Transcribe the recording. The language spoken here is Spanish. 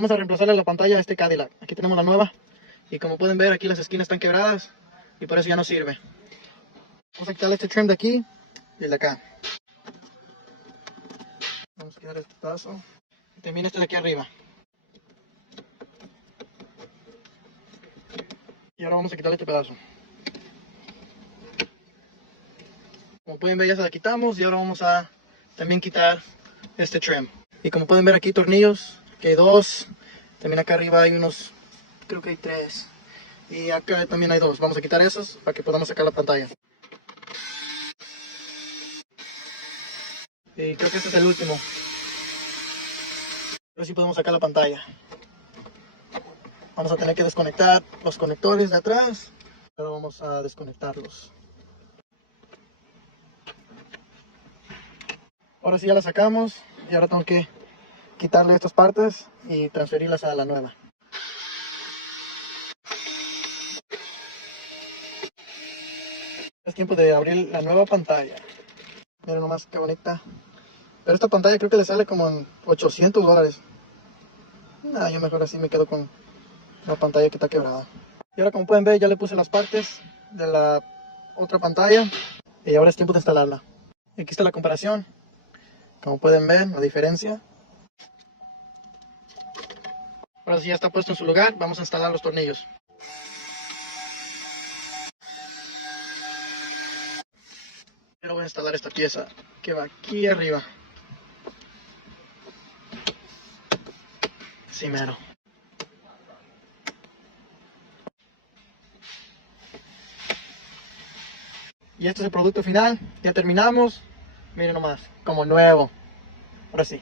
Vamos a reemplazarle la pantalla a este Cadillac. Aquí tenemos la nueva. Y como pueden ver, aquí las esquinas están quebradas. Y por eso ya no sirve. Vamos a quitarle este trim de aquí y el de acá. Vamos a quitar este pedazo. Y también este de aquí arriba. Y ahora vamos a quitarle este pedazo. Como pueden ver, ya se la quitamos. Y ahora vamos a también quitar este trim. Y como pueden ver aquí, tornillos. Aquí hay 2. También acá arriba hay unos, creo que hay 3. Y acá también hay 2. Vamos a quitar esos para que podamos sacar la pantalla. Y creo que este es el último. Ahora sí podemos sacar la pantalla. Vamos a tener que desconectar los conectores de atrás. Ahora vamos a desconectarlos. Ahora sí ya la sacamos. Y ahora tengo que quitarle estas partes y transferirlas a la nueva. Es tiempo de abrir la nueva pantalla. Miren nomás qué bonita. Pero esta pantalla creo que le sale como en $800. Nah, yo mejor así me quedo con la pantalla que está quebrada. Y ahora como pueden ver ya le puse las partes de la otra pantalla. Y ahora es tiempo de instalarla. Y aquí está la comparación. Como pueden ver la diferencia. Ahora sí ya está puesto en su lugar. Vamos a instalar los tornillos. Ahora voy a instalar esta pieza que va aquí arriba. Sí, mero. Y este es el producto final. Ya terminamos. Miren nomás, como nuevo. Ahora sí.